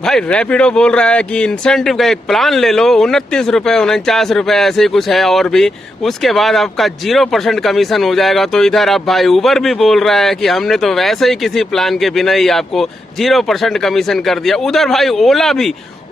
भाई रैपिडो बोल रहा है कि इंसेंटिव का एक प्लान ले लो, 29 रुपए 49 रुपए ऐसे ही कुछ है और भी, उसके बाद आपका 0% कमीशन हो जाएगा। तो इधर अब भाई उबर भी बोल रहा है कि हमने तो वैसे ही किसी प्लान के बिना ही आपको 0% कमीशन कर दिया। उधर भाई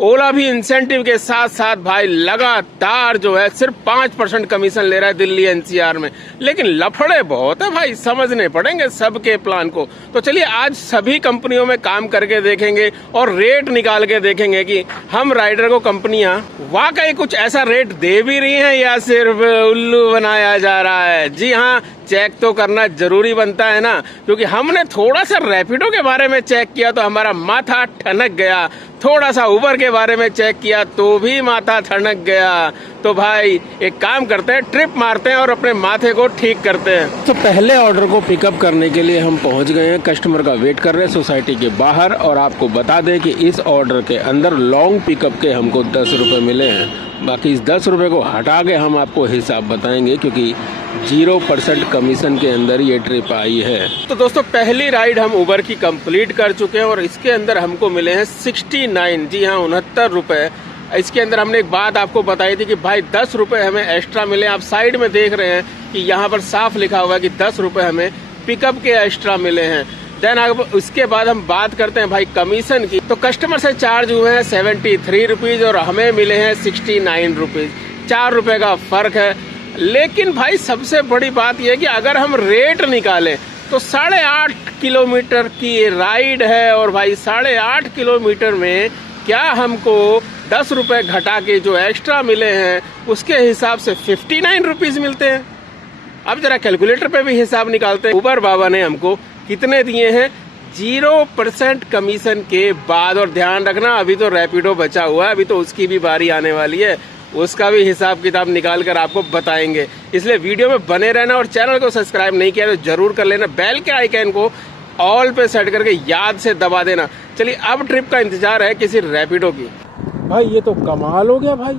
ओला भी इंसेंटिव के साथ साथ भाई लगातार जो है सिर्फ 5% कमीशन ले रहा है दिल्ली एनसीआर में। लेकिन लफड़े बहुत है भाई, समझने पड़ेंगे सबके प्लान को। तो चलिए आज सभी कंपनियों में काम करके देखेंगे और रेट निकाल के देखेंगे कि हम राइडर को कंपनियां वाकई कुछ ऐसा रेट दे भी रही हैं या सिर्फ उल्लू बनाया जा रहा है। जी हाँ, चेक तो करना जरूरी बनता है ना, क्योंकि हमने थोड़ा सा रैपिडो के बारे में चेक किया तो हमारा माथा ठनक गया, थोड़ा सा उबर के बारे में चेक किया तो भी माथा ठनक गया। तो भाई एक काम करते हैं, ट्रिप मारते हैं और अपने माथे को ठीक करते हैं। तो पहले ऑर्डर को पिकअप करने के लिए हम पहुंच गए हैं, कस्टमर का वेट कर रहे हैं सोसाइटी के बाहर। और आपको बता दें कि इस ऑर्डर के अंदर लॉन्ग पिकअप के हमको 10 रुपए मिले हैं। बाकी इस 10 रुपए को हटा के हम आपको हिसाब बताएंगे, क्योंकि 0% कमीशन के अंदर ये ट्रिप आई है। तो दोस्तों पहली राइड हम उबर की कंप्लीट कर चुके हैं और इसके अंदर हमको मिले हैं 69, जी हाँ 69 रुपए। इसके अंदर हमने एक बात आपको बताई थी कि भाई 10 रुपए हमें एक्स्ट्रा मिले। आप साइड में देख रहे हैं कि यहाँ पर साफ लिखा हुआ है कि 10 रुपए हमें पिकअप के एक्स्ट्रा मिले हैं। देन अब उसके बाद हम बात करते हैं भाई कमीशन की। तो कस्टमर से चार्ज हुए हैं 73 रुपीज और हमें मिले हैं 69 रुपीज, 4 रुपए का फर्क है। लेकिन भाई सबसे बड़ी बात यह है कि अगर हम रेट निकालें तो 8.5 किलोमीटर की राइड है और भाई 8.5 किलोमीटर में क्या हमको 10 रुपए घटा के जो एक्स्ट्रा मिले हैं उसके हिसाब से 59 रुपीज मिलते हैं। अब जरा कैलकुलेटर पे भी हिसाब निकालते हैं। उबर बाबा ने हमको कितने दिए हैं 0% कमीशन के बाद। और ध्यान रखना अभी तो रैपिडो बचा हुआ है, अभी तो उसकी भी बारी आने वाली है, उसका भी हिसाब किताब निकाल कर आपको बताएंगे। इसलिए वीडियो में बने रहना और चैनल को सब्सक्राइब नहीं किया तो जरूर कर लेना, बेल के आइकन को ऑल पे सेट करके याद से दबा देना। चलिए अब ट्रिप का इंतजार है किसी रैपिडो की। भाई ये तो कमाल हो गया भाई,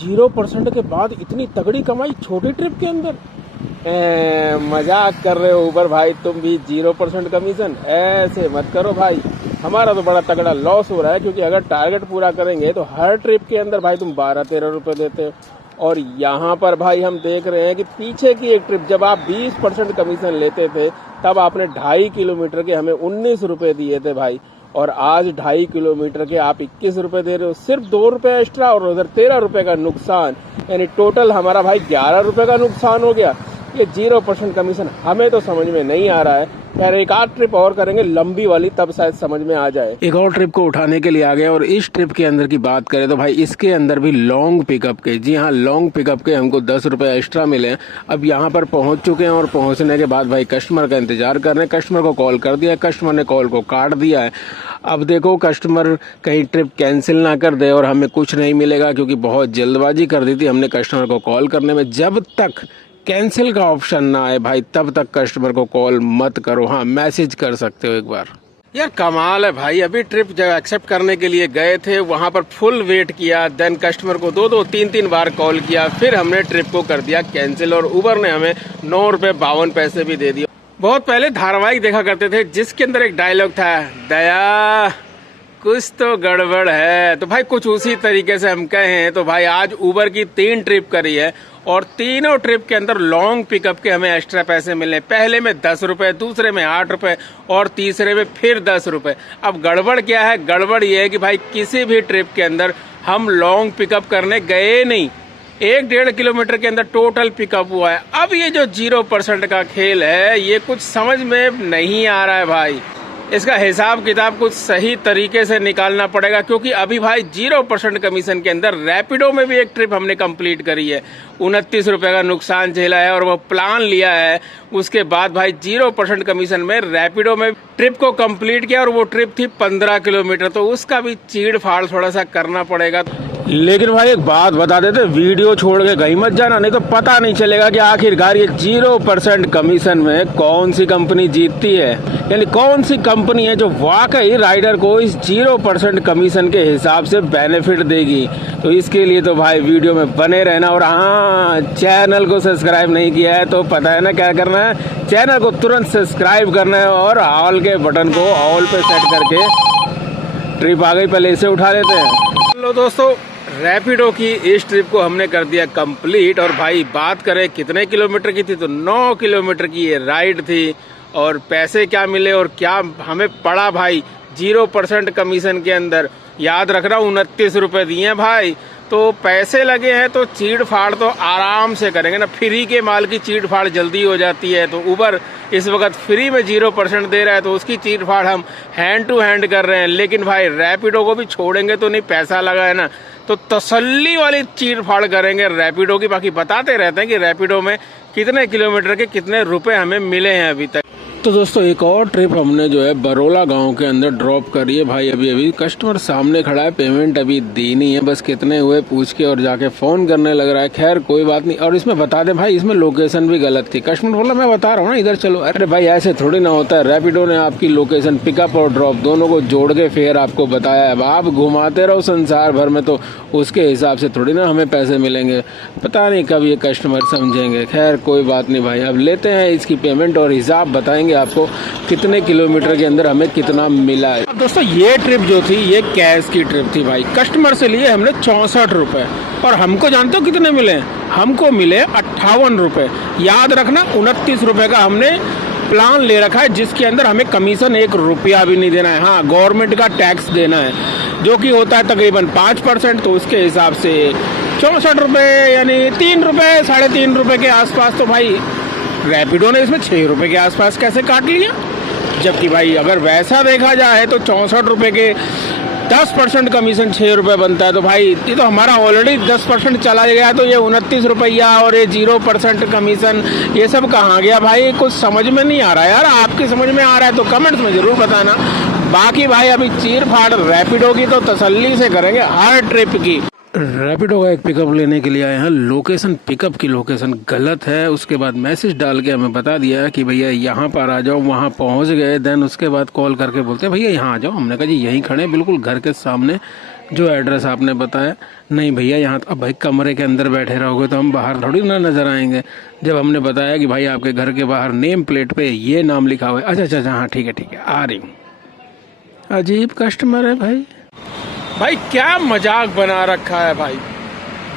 0% के बाद इतनी तगड़ी कमाई छोटी ट्रिप के अंदर। मजाक कर रहे हो उबर भाई, तुम भी 0% कमीशन ऐसे मत करो भाई। हमारा तो बड़ा तगड़ा लॉस हो रहा है, क्योंकि अगर टारगेट पूरा करेंगे तो हर ट्रिप के अंदर भाई तुम 12-13 रुपए देते हो। और यहाँ पर भाई हम देख रहे हैं कि पीछे की एक ट्रिप जब आप 20% कमीशन लेते थे तब आपने 2.5 किलोमीटर के हमें 19 रुपए दिए थे भाई, और आज 2.5 किलोमीटर के आप 21 रुपए दे रहे हो, सिर्फ 2 रुपए एक्स्ट्रा और उधर 13 रुपए का नुकसान, यानी टोटल हमारा भाई 11 रुपए का नुकसान हो गया। ये 0% कमीशन हमें तो समझ में नहीं आ रहा है। यार एक आध ट्रिप और करेंगे लंबी वाली, तब शायद समझ में आ जाए। एक और ट्रिप को उठाने के लिए आ गए और इस ट्रिप के अंदर की बात करें तो भाई इसके अंदर भी लॉन्ग पिकअप के, जी हाँ लॉन्ग पिकअप के हमको 10 रुपए एक्स्ट्रा मिले हैं। अब यहाँ पर पहुंच चुके हैं और पहुंचने के बाद भाई कस्टमर का इंतजार कर रहे हैं। कस्टमर को कॉल कर दिया, कस्टमर ने कॉल को काट दिया है। अब देखो कस्टमर कहीं ट्रिप कैंसिल ना कर दे और हमें कुछ नहीं मिलेगा, क्योंकि बहुत जल्दबाजी कर दी थी हमने कस्टमर को कॉल करने में। जब तक कैंसिल का ऑप्शन ना आए भाई तब तक कस्टमर को कॉल मत करो, हाँ मैसेज कर सकते हो एक बार। यार कमाल है भाई, अभी ट्रिप जब एक्सेप्ट करने के लिए गए थे वहां पर फुल वेट किया, देन कस्टमर को 2-2 3-3 बार कॉल किया, फिर हमने ट्रिप को कर दिया कैंसिल और उबर ने हमें 9 रुपए 52 पैसे भी दे दिए। बहुत पहले धारावाहिक देखा करते थे जिसके अंदर एक डायलॉग था, दया कुछ तो गड़बड़ है, तो भाई कुछ उसी तरीके से हम कहें तो भाई आज उबर की 3 ट्रिप करी है और तीनों ट्रिप के अंदर लॉन्ग पिकअप के हमें एक्स्ट्रा पैसे मिले। पहले में 10 रुपए, दूसरे में 8 रुपए और तीसरे में फिर 10 रुपए। अब गड़बड़ क्या है, गड़बड़ ये है कि भाई किसी भी ट्रिप के अंदर हम लॉन्ग पिकअप करने गए नहीं, 1-1.5 किलोमीटर के अंदर टोटल पिकअप हुआ है। अब ये जो 0% का खेल है ये कुछ समझ में नहीं आ रहा है भाई, इसका हिसाब किताब कुछ सही तरीके से निकालना पड़ेगा, क्योंकि अभी भाई 0% कमीशन के अंदर रैपिडो में भी एक ट्रिप हमने कंप्लीट करी है, 29 रुपए का नुकसान झेला है और वो प्लान लिया है। उसके बाद भाई 0% कमीशन में रैपिडो में ट्रिप को कंप्लीट किया और वो ट्रिप थी 15 किलोमीटर, तो उसका भी चीड़ फाड़ थोड़ा सा करना पड़ेगा। लेकिन भाई एक बात बता देते, वीडियो छोड़ के कहीं मत जाना, नहीं तो पता नहीं चलेगा कि आखिरकार ये 0% कमीशन में कौन सी कंपनी जीतती है, यानी कौन सी कंपनी है जो वाकई राइडर को इस 0% कमीशन के हिसाब से बेनिफिट देगी। तो इसके लिए तो भाई वीडियो में बने रहना, और हाँ चैनल को सब्सक्राइब नहीं किया है तो पता है ना क्या करना है, चैनल को तुरंत सब्सक्राइब करना है और ऑल के बटन को ऑल पे सेट करके ट्रिप आ गई, पहले इसे उठा लेते हैं। हेलो दोस्तों, रैपिडो की इस ट्रिप को हमने कर दिया कंप्लीट। और भाई बात करें कितने किलोमीटर की थी, तो 9 किलोमीटर की ये राइड थी। और पैसे क्या मिले और क्या हमें पड़ा भाई, 0% कमीशन के अंदर। याद रख रहा हूँ 29 रुपए दिए हैं भाई। तो पैसे लगे हैं तो चीड़ फाड़ तो आराम से करेंगे ना। फ्री के माल की चीड़ फाड़ जल्दी हो जाती है। तो उबर इस वक्त फ्री में 0% दे रहा है, तो उसकी चीड़ फाड़ हम हैंड टू हैंड कर रहे हैं। लेकिन भाई रैपिडो को भी छोड़ेंगे तो नहीं, पैसा लगा है ना, तो तसल्ली वाली चीड़ फाड़ करेंगे रैपिडो की। बाकी बताते रहते हैं कि रैपिडो में कितने किलोमीटर के कितने रुपए हमें मिले हैं अभी तक। तो दोस्तों एक और ट्रिप हमने जो है बरोला गांव के अंदर ड्रॉप करी है भाई। अभी कस्टमर सामने खड़ा है, पेमेंट अभी दी नहीं है, बस कितने हुए पूछ के और जाके फोन करने लग रहा है। खैर कोई बात नहीं। और इसमें बता दें भाई, इसमें लोकेशन भी गलत थी। कस्टमर बोला मैं बता रहा हूँ ना इधर चलो। अरे भाई ऐसे थोड़ी ना होता है। रैपिडो ने आपकी लोकेशन पिकअप और ड्रॉप दोनों को जोड़ के फेयर आपको बताया है। अब आप घुमाते रहो संसार भर में, तो उसके हिसाब से थोड़ी ना हमें पैसे मिलेंगे। पता नहीं कब ये कस्टमर समझेंगे। खैर कोई बात नहीं भाई, अब लेते हैं इसकी पेमेंट और हिसाब बताएंगे आपको कितने किलोमीटर के अंदर हमें कितना मिला है। अब दोस्तों ये ट्रिप जो थी ये कैश की ट्रिप थी भाई। कस्टमर से लिए हमने 64 रुपए और हमको जानते हो कितने मिले? हमको मिले 58 रुपए। याद रखना 29 रुपए का हमने प्लान ले रखा है, जिसके अंदर हमें कमीशन 1 रुपया भी नहीं देना है। हाँ, गवर्नमेंट का टैक्स देना है जो कि होता है तकरीबन 5%। तो उसके हिसाब से 64 रुपए यानी 3 रुपए 3.5 रुपए के आसपास। तो भाई रैपिडो ने इसमें 6 रुपए के आसपास कैसे काट लिया? जबकि भाई अगर वैसा देखा जाए तो 64 रुपए के 10% कमीशन 6 रुपए बनता है। तो भाई ये तो हमारा ऑलरेडी 10% चला गया। तो ये 29 रुपया और ये 0% कमीशन, ये सब कहाँ गया भाई? कुछ समझ में नहीं आ रहा यार। आपकी समझ में आ रहा है तो कमेंट्स में जरूर बताना। बाकी भाई अभी चीर फाड़ रैपिडो की तो तसल्ली से करेंगे हर ट्रिप की। रैपिडो का एक पिकअप लेने के लिए आए हैं। लोकेशन, पिकअप की लोकेशन गलत है। उसके बाद मैसेज डाल के हमें बता दिया कि भैया यहाँ पर आ जाओ। वहाँ पहुँच गए। देन उसके बाद कॉल करके बोलते हैं भैया यहाँ आ जाओ। हमने कहा जी यहीं खड़े हैं बिल्कुल घर के सामने जो एड्रेस आपने बताया। नहीं भैया यहाँ, अब भाई कमरे के अंदर बैठे रहोगे तो हम बाहर थोड़ी ना नजर आएंगे। जब हमने बताया कि भाई आपके घर के बाहर नेम प्लेट पे ये नाम लिखा हुआ है। अच्छा हाँ ठीक है आ रही हूँ। अजीब कस्टमर है भाई क्या मजाक बना रखा है भाई।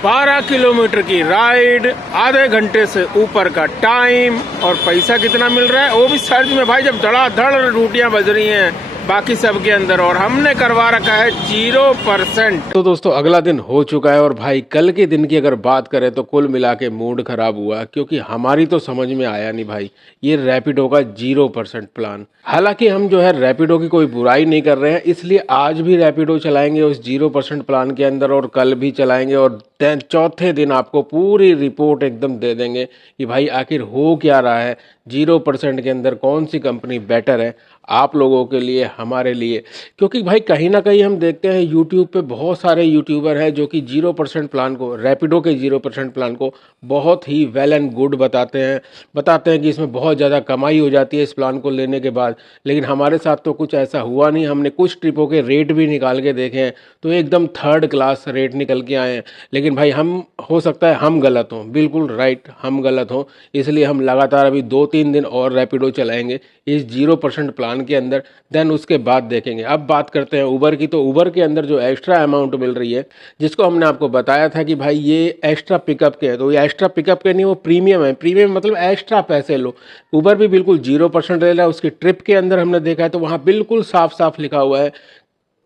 12 किलोमीटर की राइड, आधे घंटे से ऊपर का टाइम और पैसा कितना मिल रहा है वो भी सर्च में भाई। जब धड़ाधड़ रोटियां बज रही हैं बाकी सब के अंदर और हमने करवा रखा है 0%। तो दोस्तों अगला दिन हो चुका है और भाई कल के दिन की अगर बात करें तो कुल मिला के मूड खराब हुआ, क्योंकि हमारी तो समझ में आया नहीं भाई ये रैपिडो का 0% प्लान। हालांकि हम जो है रैपिडो की कोई बुराई नहीं कर रहे हैं, इसलिए आज भी रैपिडो चलाएंगे उस 0% प्लान के अंदर और कल भी चलाएंगे। और चौथे दिन आपको पूरी रिपोर्ट एकदम दे देंगे कि भाई आखिर हो क्या रहा है, 0% के अंदर कौन सी कंपनी बेटर है आप लोगों के लिए, हमारे लिए। क्योंकि भाई कहीं ना कहीं हम देखते हैं यूट्यूब पे बहुत सारे यूट्यूबर हैं जो कि 0% प्लान को, रैपिडो के 0% प्लान को बहुत ही वेल एंड गुड बताते हैं कि इसमें बहुत ज़्यादा कमाई हो जाती है इस प्लान को लेने के बाद। लेकिन हमारे साथ तो कुछ ऐसा हुआ नहीं। हमने कुछ ट्रिपों के रेट भी निकाल के देखे हैं तो एकदम 3rd क्लास रेट निकल के आए हैं। लेकिन भाई हम, हो सकता है हम गलत हों, बिल्कुल राइट, हम गलत हों, इसलिए हम लगातार अभी 2-3 दिन और रैपिडो चलाएंगे इस 0% प्लान के अंदर। देन उसके बाद देखेंगे। अब बात करते हैं उबर की। तो उबर के अंदर जो एक्स्ट्रा अमाउंट मिल रही है, जिसको हमने आपको बताया था कि भाई ये एक्स्ट्रा पिकअप के है, तो ये एक्स्ट्रा पिकअप के नहीं, वो प्रीमियम है। प्रीमियम मतलब एक्स्ट्रा पैसे लो। उबर भी बिल्कुल 0% ले रहा है। उसकी ट्रिप के अंदर हमने देखा है तो वहाँ बिल्कुल साफ साफ लिखा हुआ है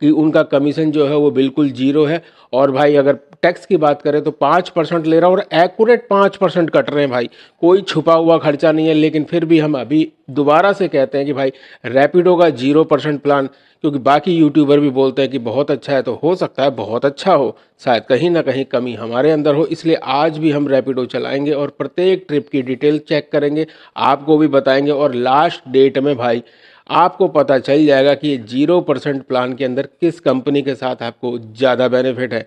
कि उनका कमीशन जो है वो बिल्कुल 0 है। और भाई अगर टैक्स की बात करें तो 5% ले रहा है और एक्यूरेट 5% कट रहे हैं भाई, कोई छुपा हुआ खर्चा नहीं है। लेकिन फिर भी हम अभी दोबारा से कहते हैं कि भाई रैपिडो का 0% प्लान, क्योंकि बाकी यूट्यूबर भी बोलते हैं कि बहुत अच्छा है, तो हो सकता है बहुत अच्छा हो, शायद कहीं ना कहीं कमी हमारे अंदर हो। इसलिए आज भी हम रैपिडो चलाएंगे और प्रत्येक ट्रिप की डिटेल चेक करेंगे, आपको भी बताएंगे। और लास्ट डेट में भाई आपको पता चल जाएगा कि 0% प्लान के अंदर किस कंपनी के साथ आपको ज़्यादा बेनिफिट है।